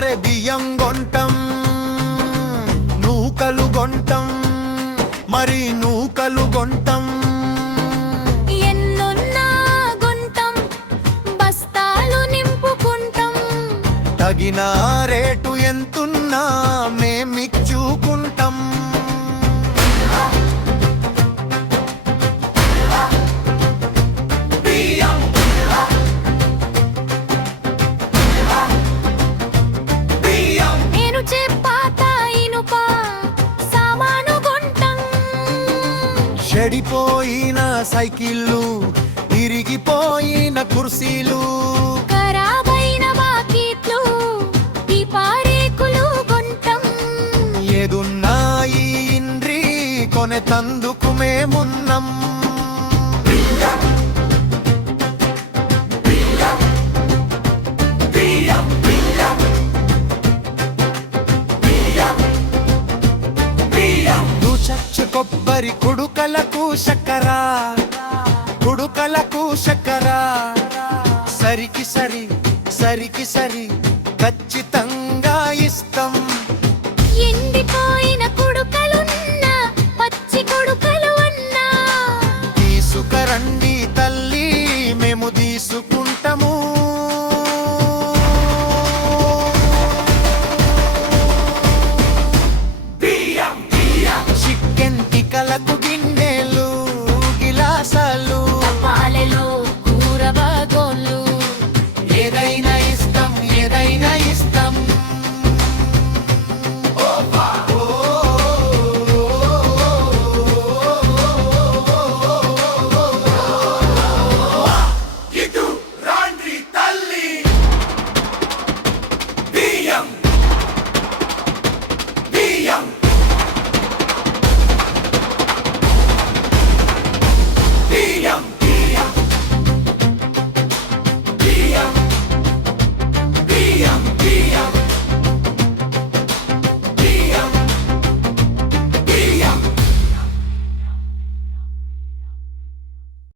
అరే బియ్యం గొంటం నూకలు గొంటం మరి నూకలు గొంటం ఎన్నున్నా గుంటం బస్తాలు నింపుకుంటాం తగిన రేటు ఎంతున్నా మేమిచ్చుకుంటాం నేను చేపాత ఇనుప సామాను గుంటం చెడిపోయిన సైకిళ్ళు ఇరిగిపోయిన కుర్సీలు ఖరాబైన బాకీట్లు దీపారేకులు గుంటం ఏదున్నా ఈ ఇంద్రి కొనెతందుకు మేమున్నాం చచ్చు కొబ్బరి కుడుకలకు చక్కెర కుడుకలకు చక్కెర సరికి సరి సరికి సరి